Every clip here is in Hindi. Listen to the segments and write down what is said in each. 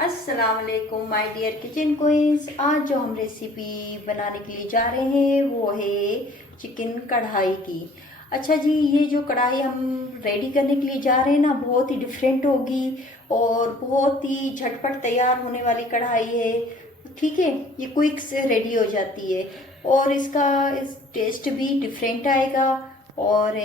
अस्सलाम वालेकुम माय डियर किचन क्वींस। आज जो हम रेसिपी बनाने के लिए जा रहे हैं वो है चिकन कढ़ाई की। अच्छा जी, ये जो कढ़ाई हम रेडी करने के लिए जा रहे हैं ना, बहुत ही डिफरेंट होगी और बहुत ही झटपट तैयार होने वाली कढ़ाई है। ठीक है, ये क्विक से रेडी हो जाती है और इसका टेस्ट भी डिफरेंट आएगा और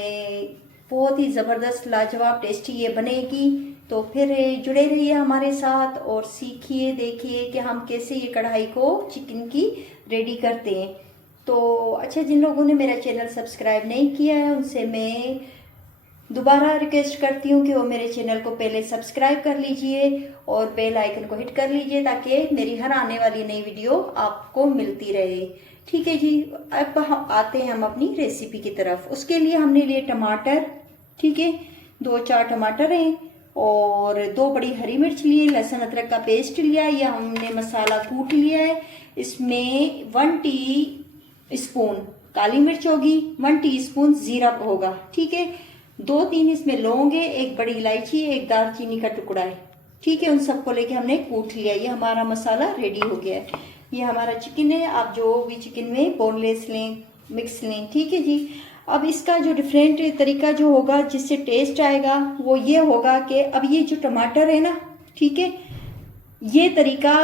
बहुत ही ज़बरदस्त लाजवाब टेस्टी ये बनेगी। तो फिर जुड़े रहिए हमारे साथ और सीखिए, देखिए कि हम कैसे ये कढ़ाई को चिकन की रेडी करते हैं। तो अच्छा, जिन लोगों ने मेरा चैनल सब्सक्राइब नहीं किया है उनसे मैं दोबारा रिक्वेस्ट करती हूँ कि वो मेरे चैनल को पहले सब्सक्राइब कर लीजिए और बेल आइकन को हिट कर लीजिए ताकि मेरी हर आने वाली नई वीडियो आपको मिलती रहे। ठीक है जी, अब हम आते हैं हम अपनी रेसिपी की तरफ। उसके लिए हमने लिए टमाटर, ठीक है, 2-4 टमाटर हैं और 2 बड़ी हरी मिर्च लिए, लहसुन अदरक का पेस्ट लिया है, यह हमने मसाला कूट लिया है। इसमें 1 टीस्पून काली मिर्च होगी, 1 टीस्पून जीरा होगा, ठीक है, 2-3 इसमें लौंग है, 1 बड़ी इलायची, 1 दालचीनी का टुकड़ा है, ठीक है। उन सबको लेके हमने कूट लिया। ये हमारा मसाला रेडी हो गया है। ये हमारा चिकन है, आप जो भी चिकन में बोनलेस लें, मिक्स लें, ठीक है जी। अब इसका जो डिफरेंट तरीका जो होगा जिससे टेस्ट आएगा वो ये होगा कि अब ये जो टमाटर है ना, ठीक है, ये तरीका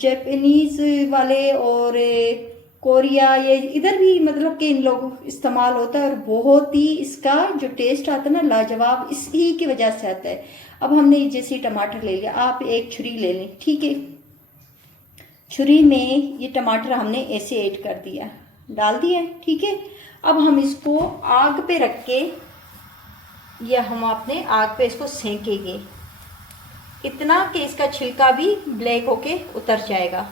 जापानीज वाले और कोरिया, ये इधर भी मतलब कि इन लोग इस्तेमाल होता है और बहुत ही इसका जो टेस्ट आता है ना लाजवाब, इसी की वजह से आता है। अब हमने जैसे टमाटर ले लिया, आप एक छुरी ले लें, ठीक है। छुरी में ये टमाटर हमने ऐसे ऐड कर दिया, डाल दिया, ठीक है। अब हम इसको आग पे रख के या हम अपने आग पे इसको सेकेंगे इतना कि इसका छिलका भी ब्लैक होके उतर जाएगा।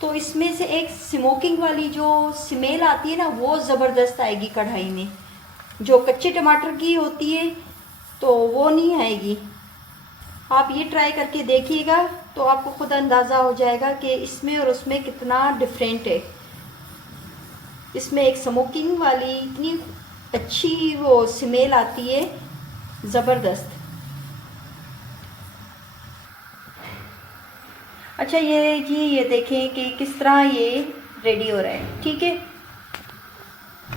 तो इसमें से एक स्मोकिंग वाली जो स्मेल आती है ना, वो ज़बरदस्त आएगी कढ़ाई में। जो कच्चे टमाटर की होती है तो वो नहीं आएगी। आप ये ट्राई करके देखिएगा तो आपको खुद अंदाज़ा हो जाएगा कि इसमें और उसमें कितना डिफरेंट है। इसमें एक स्मोकिंग वाली इतनी अच्छी वो स्मेल आती है, ज़बरदस्त। अच्छा ये जी, ये देखें कि किस तरह ये रेडी हो रहा है, ठीक है।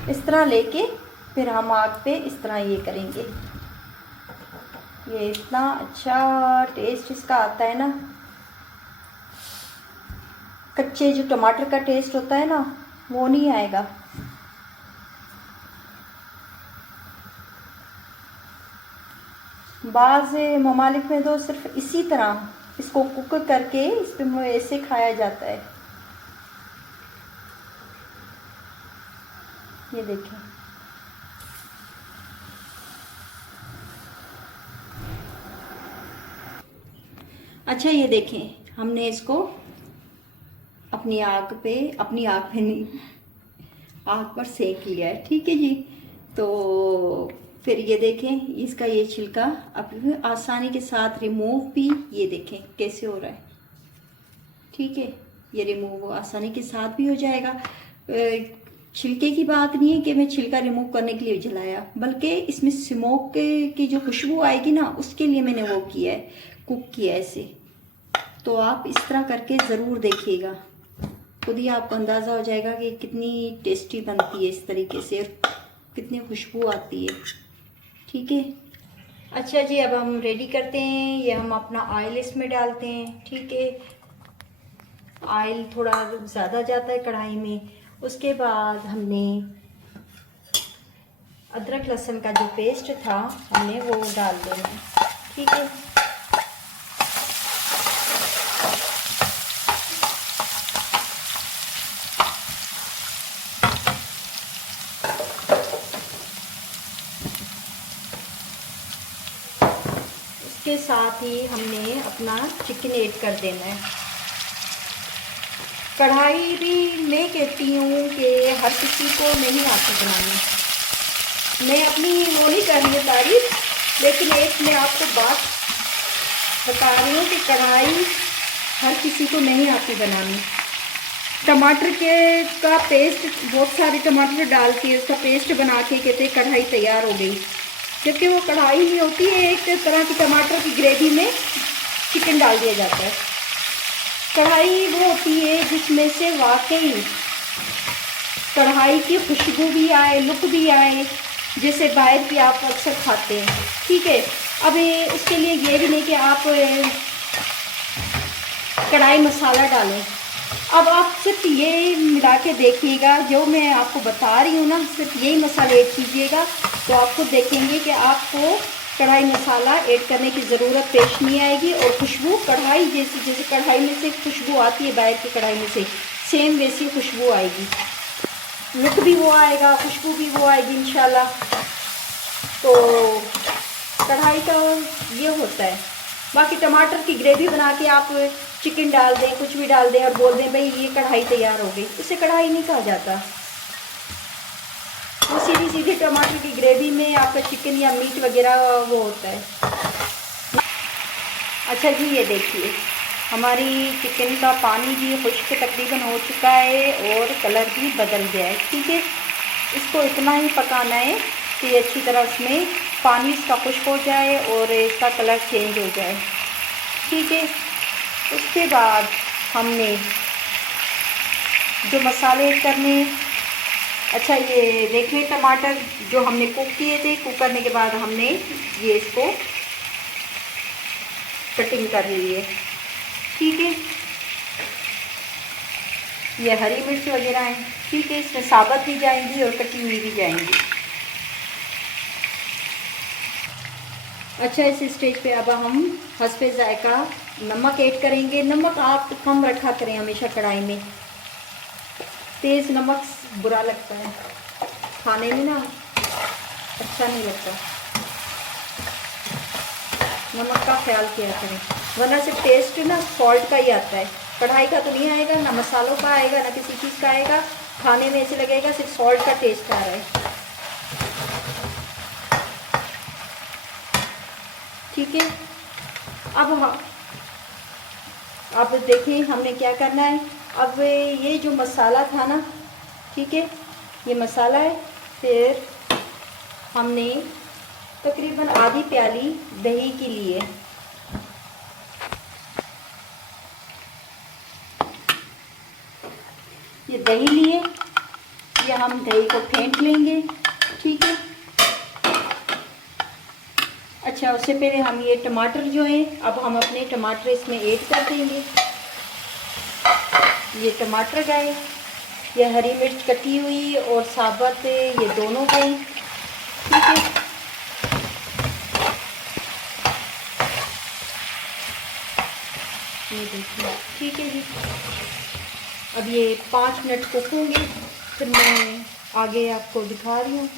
इस तरह लेके फिर हम आग पे इस तरह ये करेंगे। ये इतना अच्छा टेस्ट इसका आता है ना, कच्चे जो टमाटर का टेस्ट होता है ना वो नहीं आएगा। बाज़ ममालिक में तो सिर्फ इसी तरह इसको कुक करके इस पे ऐसे खाया जाता है। ये देखें, अच्छा ये देखें, हमने इसको अपनी आग पे नहीं, आग पर सेक लिया है, ठीक है जी। तो फिर ये देखें, इसका ये छिलका अब आसानी के साथ रिमूव भी, ये देखें कैसे हो रहा है, ठीक है। ये रिमूव आसानी के साथ भी हो जाएगा। छिलके की बात नहीं है कि मैं छिलका रिमूव करने के लिए जलाया, बल्कि इसमें स्मोक की जो खुशबू आएगी ना उसके लिए मैंने वो किया है, कुक किया है ऐसे। तो आप इस तरह करके ज़रूर देखिएगा, खुद ही आपको अंदाज़ा हो जाएगा कि कितनी टेस्टी बनती है इस तरीके से और कितनी खुशबू आती है, ठीक है। अच्छा जी, अब हम रेडी करते हैं। ये हम अपना ऑयल इसमें डालते हैं, ठीक है। ऑयल थोड़ा ज़्यादा जाता है कढ़ाई में। उसके बाद हमने अदरक लहसुन का जो पेस्ट था हमने वो डाल देना, ठीक है। इसके साथ ही हमने अपना चिकन ऐड कर देना है। कढ़ाई भी मैं कहती हूँ कि हर किसी को नहीं आती बनानी। मैं अपनी वो नहीं कर रही तारीफ, लेकिन एक मैं आपको बात बता रही हूँ कि कढ़ाई हर किसी को नहीं आती बनानी। टमाटर का पेस्ट, बहुत सारे टमाटर डाल के उसका पेस्ट बना के कहते कढ़ाई तैयार हो गई, जबकि वो कढ़ाई नहीं होती है, एक तरह की टमाटर की ग्रेवी में चिकन डाल दिया जाता है। कढ़ाई वो होती है जिसमें से वाकई कढ़ाई की खुशबू भी आए, लुक भी आए, जैसे बाहर की आप अक्सर खाते हैं। ठीक है, अब उसके लिए ये भी नहीं कि आप कढ़ाई मसाला डालें। अब आप सिर्फ ये मिला के देखिएगा, जो मैं आपको बता रही हूँ ना, सिर्फ यही मसाले ऐड कीजिएगा तो आपको देखेंगे कि आपको कढ़ाई मसाला ऐड करने की ज़रूरत पेश नहीं आएगी, और खुशबू कढ़ाई जैसे कढ़ाई में से खुशबू आती है बाहर की कढ़ाई में से, सेम वैसी खुशबू आएगी, लुक भी वो आएगा, खुशबू भी वो आएगी इंशाल्लाह। तो कढ़ाई का ये होता है। बाकी टमाटर की ग्रेवी बना के आप चिकन डाल दें, कुछ भी डाल दें और बोल दें भाई ये कढ़ाई तैयार हो गई, इसे कढ़ाई नहीं कहा जाता। वो सीधी सीधी टमाटर की ग्रेवी में आपका चिकन या मीट वगैरह वो होता है। अच्छा जी, ये देखिए हमारी चिकन का पानी भी खुश्क तकरीबन हो चुका है और कलर भी बदल गया है। ठीक है, इसको इतना ही पकाना है कि अच्छी तरह उसमें पानी इसका खुश्क हो जाए और इसका कलर चेंज हो जाए। ठीक है, उसके बाद हमने जो मसाले करने, अच्छा ये देखिए टमाटर जो हमने कुक किए थे, कुक करने के बाद हमने ये इसको कटिंग कर ली है। ठीक है, ये हरी मिर्च वगैरह है। ठीक है, इसमें साबुत भी जाएंगी और कटी हुई भी जाएंगी। अच्छा, इस स्टेज पे अब हम हस्बे जायका नमक ऐड करेंगे। नमक आप कम रखा करें हमेशा कढ़ाई में, तेज़ नमक बुरा लगता है खाने में ना, अच्छा नहीं लगता। नमक का ख्याल किया करें, वरना सिर्फ टेस्ट ना सॉल्ट का ही आता है, कढ़ाई का तो नहीं आएगा, ना मसालों का आएगा, ना किसी चीज़ का आएगा। खाने में ऐसे लगेगा सिर्फ सॉल्ट का टेस्ट आ रहा है। ठीक है, अब देखिए हमने क्या करना है। अब ये जो मसाला था ना, ठीक है, ये मसाला है। फिर हमने तकरीबन आधी प्याली दही की ली है। ये दही लिए, ये हम दही को फेंट लेंगे। ठीक है, अच्छा उससे पहले हम ये टमाटर जो हैं, अब हम अपने टमाटर इसमें ऐड कर देंगे। ये टमाटर गए, ये हरी मिर्च कटी हुई और साबुत ये दोनों गई। ठीक है, ये देखिए। ठीक है जी, अब ये 5 मिनट कुक होंगे, फिर मैं आगे आपको दिखा रही हूँ।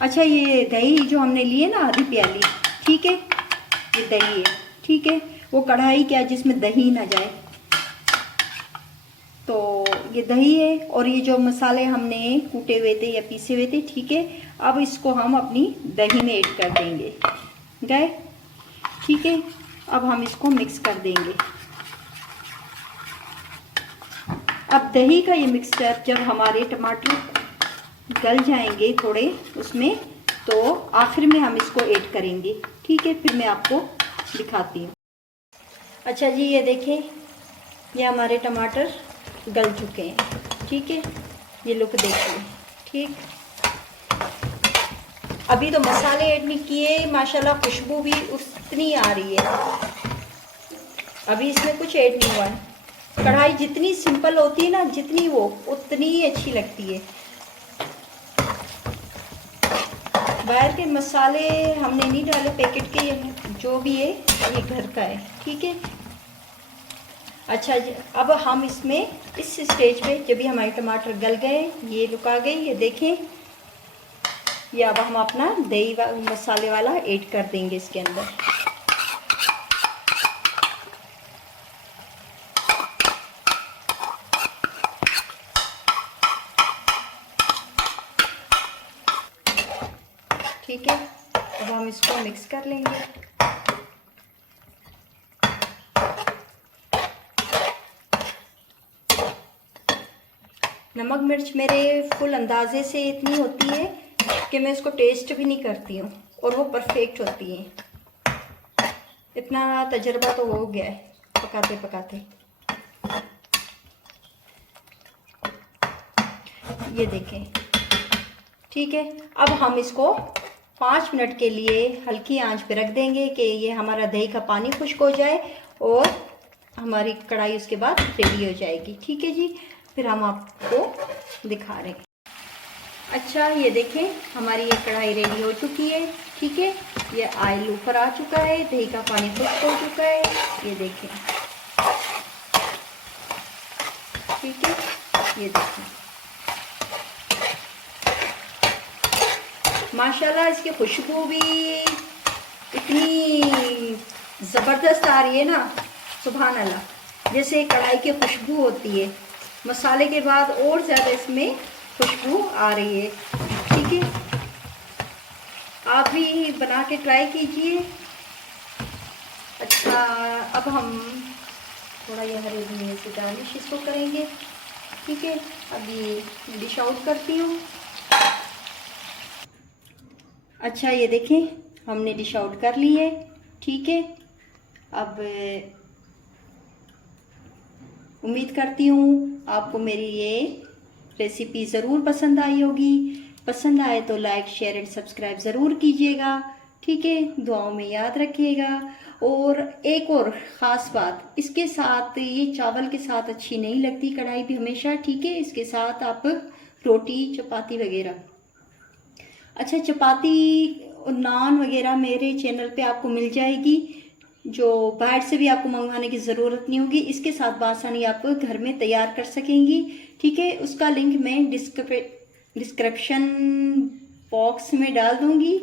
अच्छा, ये दही जो हमने लिए ना आधी प्याली, ठीक है, ये दही है। ठीक है, वो कढ़ाई क्या जिसमें दही ना जाए, तो ये दही है। और ये जो मसाले हमने कूटे हुए थे या पीसे हुए थे, ठीक है, अब इसको हम अपनी दही में ऐड कर देंगे गए। ठीक है, अब हम इसको मिक्स कर देंगे। अब दही का ये मिक्सचर जब हमारे टमाटर गल जाएंगे थोड़े उसमें, तो आखिर में हम इसको ऐड करेंगे। ठीक है, फिर मैं आपको दिखाती हूँ। अच्छा जी, ये देखें, ये हमारे टमाटर गल चुके हैं। ठीक है, ये लुक देखिए। ठीक, अभी तो मसाले ऐड नहीं किए, माशाल्लाह खुशबू भी उतनी आ रही है। अभी इसमें कुछ ऐड नहीं हुआ है। कढ़ाई जितनी सिंपल होती है ना, जितनी वो उतनी ही अच्छी लगती है। बाहर के मसाले हमने नहीं डाले, पैकेट के जो भी है ये घर का है। ठीक है, अच्छा जी, अब हम इसमें इस स्टेज पे जब भी हमारे टमाटर गल गए, ये लुक आ गई, ये देखें, ये अब हम अपना दही मसाले वाला ऐड कर देंगे इसके अंदर। ठीक है, अब हम इसको मिक्स कर लेंगे। नमक मिर्च मेरे फुल अंदाजे से इतनी होती है कि मैं इसको टेस्ट भी नहीं करती हूँ और वो परफेक्ट होती है। इतना तजर्बा तो हो गया है। पकाते पकाते। ये देखें, ठीक है। अब हम इसको 5 मिनट के लिए हल्की आंच पे रख देंगे कि ये हमारा दही का पानी खुश्क हो जाए और हमारी कढ़ाई उसके बाद रेडी हो जाएगी। ठीक है जी, फिर हम आपको दिखा रहे हैं। अच्छा, ये देखें हमारी ये कढ़ाई रेडी हो चुकी है। ठीक है, ये ऑयल ऊपर आ चुका है, दही का पानी खुश्क हो चुका है। ये देखें, ठीक है, ये देखें माशाल्लाह इसकी खुशबू भी इतनी ज़बरदस्त आ रही है ना, सुभान अल्लाह। जैसे कढ़ाई की खुशबू होती है, मसाले के बाद और ज़्यादा इसमें खुशबू आ रही है। ठीक है, आप भी बना के ट्राई कीजिए। अच्छा, अब हम थोड़ा ये हरी धनिया की गार्निश इसको करेंगे। ठीक है, अभी डिश आउट करती हूँ। अच्छा, ये देखें हमने डिश आउट कर ली है। ठीक है, अब उम्मीद करती हूँ आपको मेरी ये रेसिपी ज़रूर पसंद आई होगी। पसंद आए तो लाइक, शेयर एंड सब्सक्राइब ज़रूर कीजिएगा। ठीक है, दुआओं में याद रखिएगा। और एक और ख़ास बात, इसके साथ ये चावल के साथ अच्छी नहीं लगती कढ़ाई भी हमेशा। ठीक है, इसके साथ आप रोटी, चपाती वगैरह, अच्छा चपाती और नान वगैरह मेरे चैनल पे आपको मिल जाएगी, जो बाहर से भी आपको मंगवाने की ज़रूरत नहीं होगी। इसके साथ बासानी आप घर में तैयार कर सकेंगी। ठीक है, उसका लिंक मैं डिस्क्रिप्शन बॉक्स में डाल दूँगी।